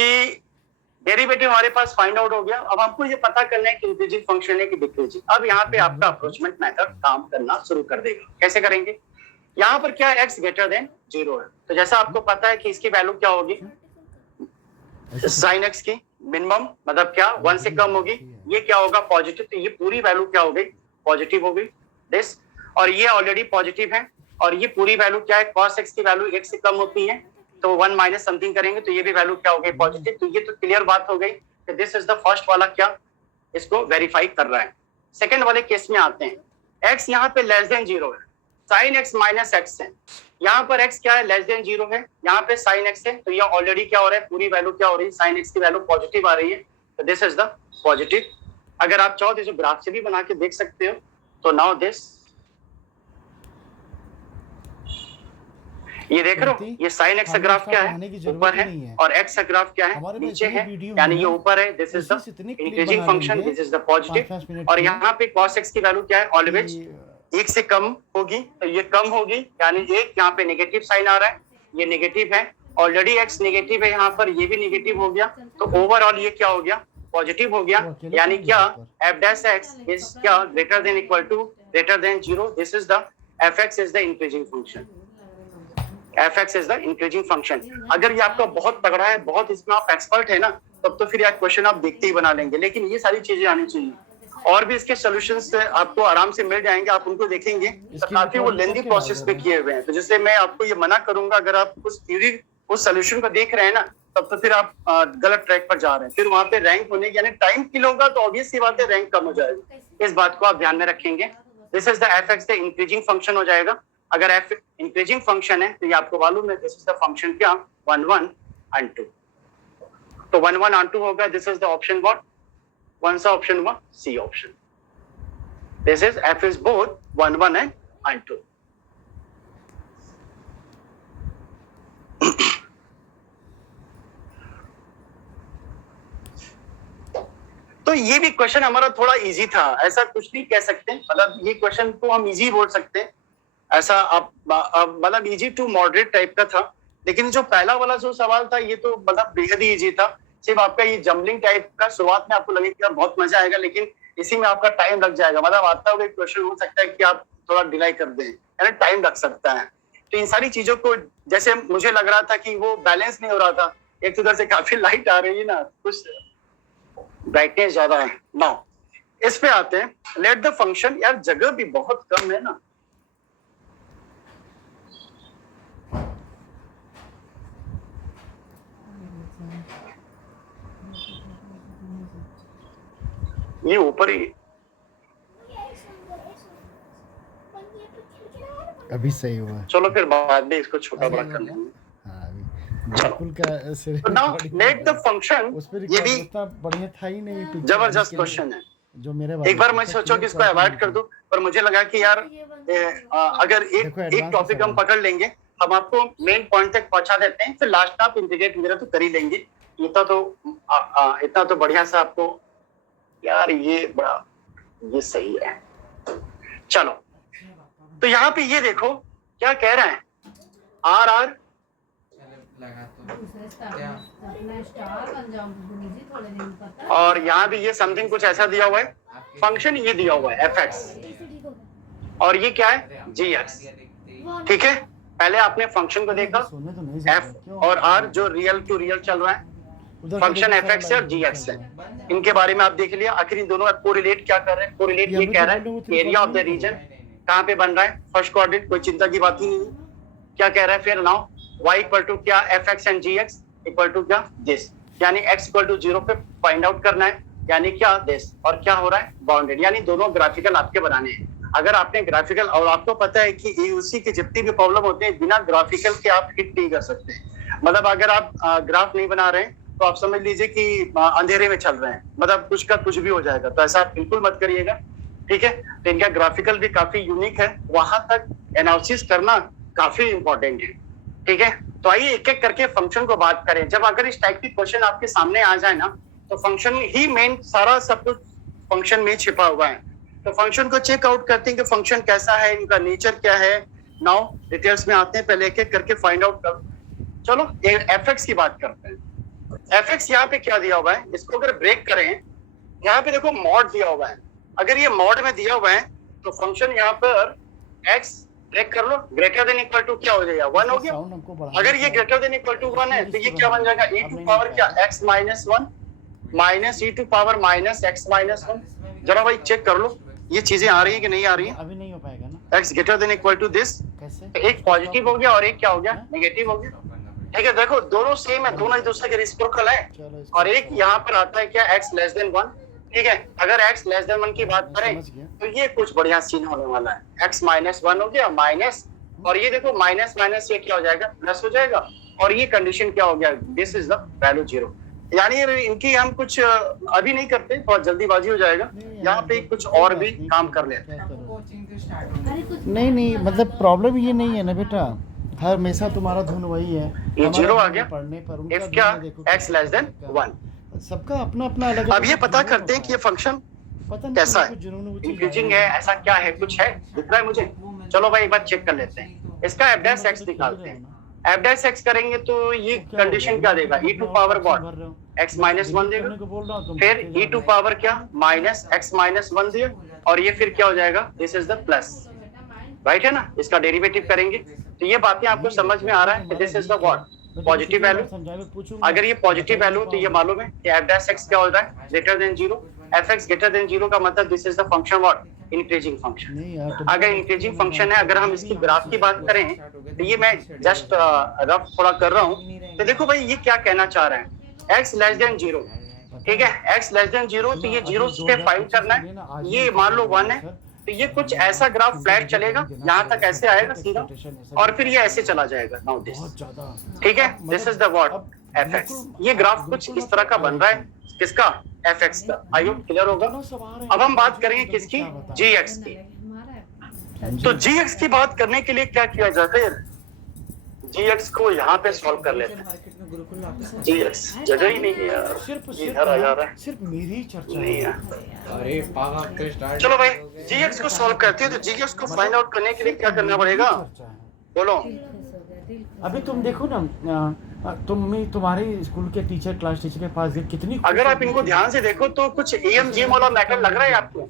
कि डेरिवेटिव हमारे पास find out हो गया। अब हमको ये पता करना है कि इंक्रीजिंग फंक्शन है कि डिक्रीजिंग। अब यहाँ पे आपका अप्रोचमेंट मेथड काम करना शुरू कर देगा। कैसे करेंगे? यहाँ पर क्या x ग्रेटर देन 0 है, तो जैसा आपको पता है कि इसकी वैल्यू क्या होगी, साइन x की मिनिमम, मतलब क्या 1 से कम होगी। ये क्या होगा? पॉजिटिव, तो ये पूरी वैल्यू क्या हो गई? पॉजिटिव हो गई दिस, और ये ऑलरेडी पॉजिटिव है। और ये पूरी वैल्यू क्या है? cos x की वैल्यू 1 से कम होती है, तो 1 माइनस समथिंग करेंगे तो ये भी वैल्यू क्या हो गई? पॉजिटिव। तो ये तो क्लियर बात हो गई कि दिस इज द फर्स्ट वाला क्या इसको वेरीफाई कर रहा है। सेकंड वाले केस में आते हैं, x यहाँ पे लेस देन 0 है, साइन x माइनस एक्स है। यहाँ पर x क्या है? लेस देन 0 है, यहाँ पे साइन x है, तो ये ऑलरेडी क्या हो रहा है? पूरी वैल्यू क्या हो रही है? साइन x की वैल्यू पॉजिटिव आ रही है, तो दिस इज द पॉजिटिव। अगर आप चाहो तो इसे ग्राफ से भी बना के देख सकते हो। तो नाउ दिस, ये देख रहे हो, ये साइन x का ग्राफ क्या है? ऊपर है, और x का ग्राफ क्या है? नीचे है, यानी ये ऊपर है, this is the increasing function, this is the positive. और यहाँ पे cos x की वैल्यू क्या है? ऑलवेज 1 से कम होगी, तो ये कम होगी, यानी एक यहाँ पे नेगेटिव साइन आ रहा है, ये नेगेटिव है, ऑलरेडी x नेगेटिव है, यहाँ पर ये भी नेगेटिव हो गया, तो ओवरऑल ये क्या हो गया? पॉजिटिव हो गया। यानी क्या? f डैश x इज क्या? Greater than equal to greater than 0, this is the fx is the increasing function, fx is the increasing function. अगर ये आपका बहुत तगड़ा है, बहुत इसमें आप एक्सपर्ट है ना, तब तो फिर यार क्वेश्चन आप देखते ही बना लेंगे, लेकिन ये सारी चीजें आनी चाहिए। और भी इसके सॉल्यूशंस आपको आराम से मिल जाएंगे, आप उनको देखेंगे तो काफी वो लेंथी प्रोसेस पे किए हुए हैं। तो जैसे मैं आपको ये मना करूंगा, अगर आप उस थ्योरी उस सॉल्यूशन को देख रहे हैं ना, तब तो फिर आप गलत ट्रैक पर जा रहे हैं। फिर वहां पे रैंक होने यानी टाइम किल होगा, तो ऑब्वियस सी बात है रैंक कम हो जाएगा। इस बात को आप ध्यान में रखेंगे। This is the fx the increasing function हो जाएगा। अगर f इंक्रीजिंग फंक्शन है तो ये आपको मालूम है, दिस इज द फंक्शन क्या? 1 1 and 2, तो 1 1 and 2 होगा। This is the option what? कौन सा ऑप्शन हुआ? C option. This is f is both 1 1 and 2। तो ये भी क्वेश्चन हमारा थोड़ा इजी था, ऐसा कुछ नहीं कह सकते, मतलब ये क्वेश्चन को हम इजी बोल सकते हैं, ऐसा आप मतलब इजी टू मॉडरेट टाइप का था। लेकिन जो पहला वाला जो सवाल था, ये तो मतलब बेहद ही इजी था। सिर्फ आपका ये जम्बलिंग टाइप का शुरुआत में आपको लगेगा बहुत मजा आएगा, लेकिन इसी में आपका टाइम लग जाएगा। मतलब आता हुआ एक क्वेश्चन हो सकता है कि आप थोड़ा डिले कर दें, यानी टाइम लग सकता है। तो इन सारी चीजों को, जैसे मुझे लग रहा था कि वो बैलेंस नहीं हो रहा था, एक तो उधर से काफी लाइट आ रही है ना, कुछ ब्राइटनेस ज्यादा है। नाउ इस पे आते हैं, लेट द फंक्शन, यार जगह भी बहुत कम है ना, ये ऊपर ही अभी सही हुआ। चलो फिर बाद में इसको छोटा बड़ा कर लेंगे। बिल्कुल का नाउ लेट द फंक्शन, ये भी बढ़िया था ही नहीं, जबरदस्त क्वेश्चन है। जो मेरे एक बार मैं सोचो कि इसको अवॉइड कर दूं, पर मुझे लगा कि यार अगर एक टॉपिक हम पकड़ लेंगे, हम आपको मेन पॉइंट तक पहुंचा देते हैं, फिर लास्ट आप इंटीग्रेट वगैरह तो कर ही लेंगे। इतना तो बढ़िया सा आपको, यार ये बड़ा, ये सही है। चलो तो यहाँ पे ये देखो क्या कह रहा है, आर आर और यहाँ भी ये समथिंग कुछ ऐसा दिया हुआ है, फंक्शन ये दिया हुआ है fx, और ये क्या है? gx। ठीक है, पहले आपने फंक्शन को देखा, f और r जो रियल टू रियल चल रहा है, फंक्शन fx है और gx है, इनके बारे में आप देख लिया। आखिर इन दोनों कोरिलेट क्या कर रहे हैं? कोरिलेट ये कह रहा है एरिया ऑफ द रीजन कहाँ पे बन रहा है, फर्स्ट कोऑर्डिनेट, कोई चिंता की बात ही नहीं है। क्या कह रहा है फिर? नाउ y इक्वल टू क्या? fx and gx equal to क्या? दिस, यानी x इक्वल टू 0 पे फाइंड आउट करना है, यानी क्या? दिस, और क्या हो रहा है? बाउंडेड, यानी दोनों ग्राफिकल आपके बनाने हैं। अगर आपने ग्राफिकल, और आपको पता है कि AUC की जितनी भी प्रॉब्लम होते हैं बिना ग्राफिकल के आप हिट नहीं कर सकते। मतलब अगर आप ग्राफ नहीं बना रहे हैं तो आप समझ लीजिए कि अंधेरे में चल रहे हैं, मतलब कुछ का कुछ भी हो जाएगा। तो ऐसा आप बिल्कुल मत करिएगा, ठीक है। तो इनका ग्राफिकल भी काफी यूनिक है, वहां तक एनालिसिस करना काफी इंपॉर्टेंट है, ठीक है। तो आइए एक एक करके फंक्शन को बात करें। जब अगर इस टाइप की क्वेश्चन आपके सामने आ जाए ना, तो फंक्शन ही मेन, सारा सब कुछ फंक्शन में छिपा हुआ है। तो फंक्शन को चेक आउट करते हैं कि फंक्शन कैसा है, इनका नेचर क्या है। नाउ डिटेल्स में आते हैं, पहले एक एक करके फाइंड आउट कर। चलो fx की बात करते हैं। fx यहाँ पे क्या दिया हुआ है, इसको अगर ब्रेक करें, यहाँ पे देखो मॉड दिया हुआ है, अगर ये मॉड में दिया हुआ है तो फंक्शन यहाँ पर x ब्रेक कर लो, ग्रेटर देन इक्वल टू क्या हो जाएगा, 1 हो गया। अगर ये ग्रेटर देन इक्वल टू 1 है तो ये क्या बन जाएगा, e टू पावर क्या, x minus 1 minus e to power minus x minus 1। जरा भाई चेक कर लो ये चीजें आ रही है कि नहीं आ रही है। अभी नहीं हो पाएगा ना, x greater than equal to this, एक पॉजिटिव हो गया और एक क्या हो गया, नेगेटिव हो गया। ठीक है, देखो दोनों सेम है, दोनों एक दूसरे के रेसिप्रोकल है। और एक यहाँ पर आता है क्या, x लेस देन 1। ठीक है, अगर x लेस देन 1 की बात करें तो ये कुछ बढ़िया सीन होने वाला है, x माइनस 1 हो गया माइनस, और ये देखो माइनस माइनस ये क्या हो जाएगा, प्लस हो जाएगा, और ये कंडीशन क्या हो गया, दिस इज द वैल्यू 0। यानी इनकी हम कुछ अभी नहीं करते, बहुत जल्दीबाजी हो जाएगा, यहाँ पे कुछ और भी काम कर लेते हैं। नहीं मतलब प्रॉब्लम ये नहीं है ना बेटा, हर हमेशा तुम्हारा धुन वही है, ये 0 आ गया पढ़ने पर if क्या, x लेस देन 1। सबका अपना अपना अलग। अब ये पता करते हैं कि ये फंक्शन कैसा है, इंक्रीजिंग है, ऐसा क्या है, कुछ है दिख रहा है मुझे। चलो भाई एक बार चेक कर लेते हैं, इसका f डैश x निकालते हैं। f डैश x करेंगे तो ये कंडीशन क्या देगा, e to power what, x minus 1 देगा, फिर e टू पावर क्या, माइनस x माइनस 1 दिया, और ये फिर क्या हो जाएगा, this is the plus, right है ना। इसका डेरिवेटिव करेंगे तो ये बातें आपको समझ में आ रहा है कि this is the what, positive value. अगर ये पॉजिटिव वैल्यू तो ये मालूम है कि f डैश x क्या हो रहा है, greater than 0। fx greater than 0 का मतलब this is the function what, increasing function. अगर इंक्रीजिंग फंक्शन है, अगर हम इसकी ग्राफ की बात करें तो ये मैं जस्ट रफ थोड़ा कर रहा हूँ, तो देखो भाई ये क्या कहना चाह रहा है, x लेस देन 0। ठीक है, x लेस देन 0 तो ये 0 पे फाइंड करना है, ये मान लो 1 है, तो ये कुछ ऐसा ग्राफ फ्लैट चलेगा, यहाँ तक ऐसे आएगा सीधा, और फिर ये ऐसे चला जाएगा, नाउ दिस। ठीक है, this is the what, fx। ये ग्राफ कुछ इस तरह का बन रहा है, किसका, fx का। आई होप क्लियर होगा। अब हम बात करेंगे किसकी, gx की। तो gx की बात करने के लिए क्या किया जाता है, gx को यहाँ पे सॉल्व कर लेते हैं। gx जगह ही नहीं है यार, इधर आ जा रहा है, सिर्फ मेरी चर्चा नहीं है। अरे पागल, चलो भाई gx को सॉल्व करते हैं, तो gx को फाइंड आउट करने के लिए क्या करना पड़ेगा, बोलो। अभी तुम देखो ना, तुम्हारे स्कूल के टीचर, क्लास टीचर के पास कितनी, अगर आप इनको ध्यान से देखो तो कुछ EMGM वाला मैटर लग रहा है आपको।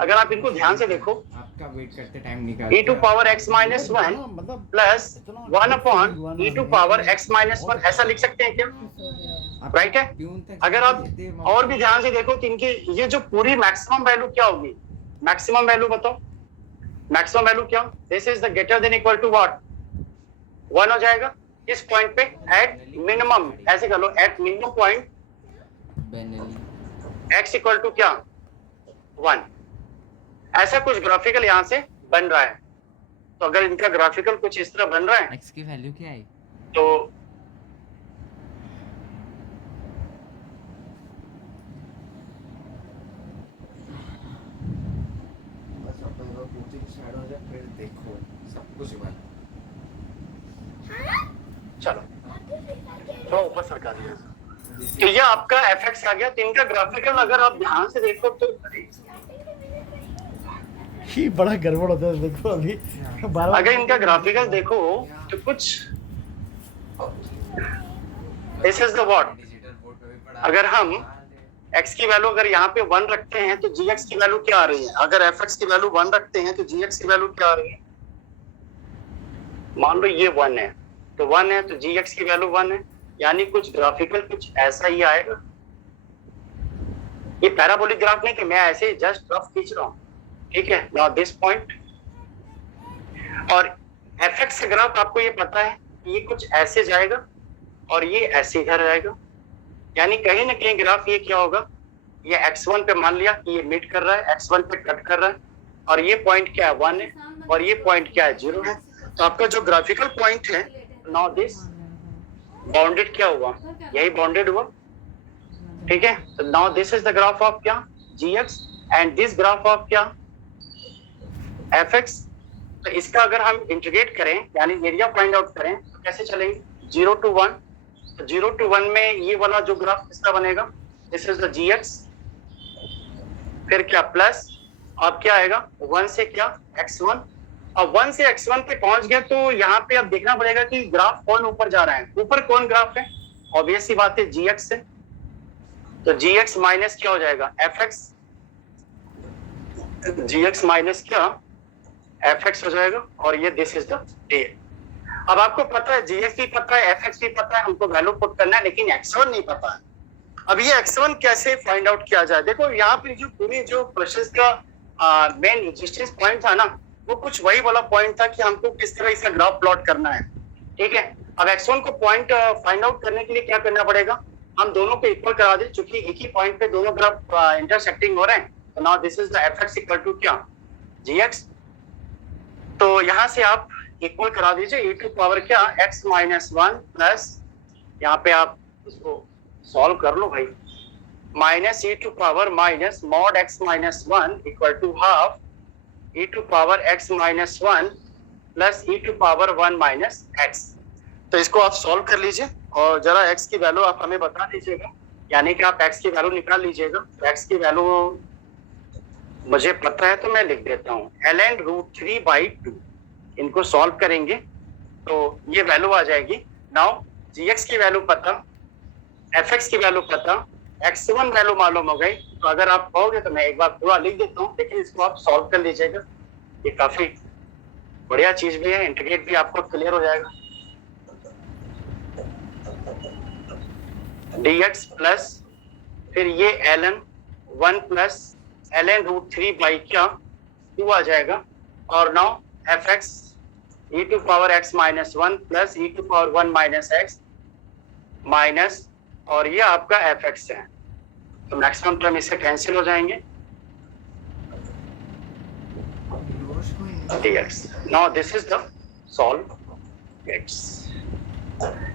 अगर आप इनको ध्यान से देखो, आपका वेट करते टाइम निकाल, e to power x minus 1 plus 1 upon e to power x minus 1, ऐसा लिख सकते हैं क्या, राइट है। अगर आप और भी ध्यान से देखो तो इनकी ये जो पूरी मैक्सिमम वैल्यू क्या होगी, मैक्सिमम वैल्यू बताओ, मैक्सिमम वैल्यू क्या, this is the greater than equal to what, 1 हो जाएगा। इस पॉइंट पे एट मिनिमम, ऐसे कर लो, at minimum point x equal to क्या, 1। ऐसा कुछ ग्राफिकल यहाँ से बन रहा है। तो अगर इनका ग्राफिकल कुछ इस तरह बन रहा है, x की वैल्यू क्या है, तो देखो सब कुछ चलो थोड़ा ऊपर सरका दिया, तो ये आपका fx आ गया। तो इनका ग्राफिकल अगर आप ध्यान से देखो तो ही बड़ा गड़बड़ होता है। देखो अभी अगर इनका ग्राफिकल देखो तो कुछ दिस इज द व्हाट, अगर हम x की वैल्यू अगर यहाँ पे 1 रखते हैं तो gx की वैल्यू क्या आ रही है, अगर fx की वैल्यू 1 रखते हैं तो gx की वैल्यू क्या आ रही है, मान लो ये 1 है तो 1 है तो gx की वैल्यू 1 है, यानी कुछ ग्राफिकल कुछ ऐसा ही आएगा। ये पैराबोलिक ग्राफ नहीं कि मैं ऐसे जस्ट रफ खींच रहा हूँ, ठीक है, नाउ दिस पॉइंट। और fx का ग्राफ आपको ये पता है कि ये कुछ ऐसे जाएगा और ये ऐसे इधर आएगा, यानी कहीं ना कहीं ग्राफ ये क्या होगा, ये x1 पे मान लिया कि ये मीट कर रहा है, x1 पे कट कर रहा है, और ये पॉइंट क्या है 1 है, और ये पॉइंट क्या है 0 है। तो आपका जो ग्राफिकल पॉइंट है, नाउ दिस बाउंडेड क्या हुआ, यही बाउंडेड हुआ, ठीक है। तो now this is the graph of क्या, gx, and this graph of क्या, fx। तो इसका अगर हम इंटीग्रेट करें यानी एरिया फाइंड आउट करें तो कैसे चलेंगे, 0 to 1। तो 0 to 1 में ये वाला जो ग्राफ किसका बनेगा, दिस इज द gx, फिर क्या प्लस, अब क्या आएगा 1 से क्या x1, अब 1 से x1 पे पहुंच गया तो यहाँ पे अब देखना पड़ेगा कि ग्राफ कौन ऊपर जा रहा है, ऊपर कौन ग्राफ है, ऑब्वियस सी बात है gx है, तो gx माइनस क्या हो जाएगा fx, gx माइनस क्या fx हो जाएगा, और ये दिस इज द a। अब आपको पता है gx भी पता है, fx भी पता है, हमको वैल्यू पुट करना है, लेकिन x1 नहीं पता है। अब ये x1 कैसे फाइंड आउट किया जाए? देखो यहाँ पे जो पूरी जो प्रोसेस का मेन रेजिस्टेंस पॉइंट था ना, वो कुछ वही वाला पॉइंट था कि हमको किस तरह इसका ग्राफ प्लॉट करना है, ठीक है। अब x1 को पॉइंट फाइंड आउट करने के लिए क्या करना पड़ेगा, हम दोनों को इक्वल करा दें, क्योंकि एक ही पॉइंट पे दोनों ग्राफ इंटरसेक्टिंग हो रहे हैं। तो now this is the fx equal to क्या, gx। तो यहाँ से आप इक्वल करा दीजिए e टू पावर क्या x माइनस 1 प्लस, यहाँ पे आप इसको सॉल्व कर लो भाई, minus e to power minus mod x minus 1 equal to half e to power x minus 1 plus e to power 1 minus x। तो इसको आप सॉल्व कर लीजिए और जरा x की वैल्यू आप हमें बता दीजिएगा, यानी कि आप x की वैल्यू निकाल लीजिएगा। तो x की वैल्यू मुझे पता है तो मैं लिख देता हूँ ln रूट 3/2। इनको सॉल्व करेंगे तो ये वैल्यू आ जाएगी। नाउ gx की वैल्यू पता, fx की वैल्यू पता, x1 वैल्यू मालूम हो गई। तो अगर आप कहोगे तो मैं एक बार पूरा लिख देता हूँ, लेकिन इसको आप सॉल्व कर लीजिएगा, ये काफी बढ़िया चीज भी है, इंटीग्रेट भी आपको क्लियर हो जाएगा। dx प्लस फिर ये ln 1 प्लस ln रूट 3/2 आ जाएगा, और now fx e to power x minus 1 plus e to power 1 minus x minus, और ये आपका fx है। तो मैक्सिमम टर्म इससे कैंसिल हो जाएंगे, dx। Now this is the solve x,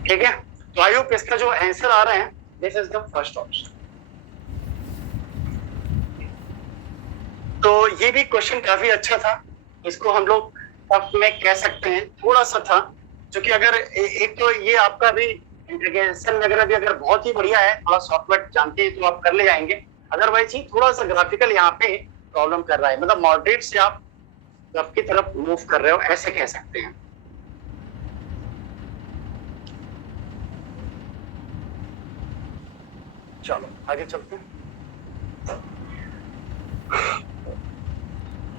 ठीक है। तो आई होप इसका जो आंसर आ रहा है, this is the first option. तो ये भी क्वेश्चन काफी अच्छा था, इसको हम लोग टफ में कह सकते हैं, थोड़ा सा था, जो कि अगर एक तो ये आपका भी इंटीग्रेशन वगैरह भी अगर बहुत ही बढ़िया है, थोड़ा सॉफ्टवेयर जानते हैं तो आप कर ले जाएंगे। अदरवाइज ही थोड़ा सा ग्राफिकल यहाँ पे प्रॉब्लम कर रहा है, मतलब मॉडरेट से आप ग्राफ की तरफ मूव कर रहे हो, ऐसे कह सकते हैं। चलो आगे चलते हैं।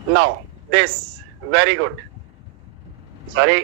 Now this very good, sorry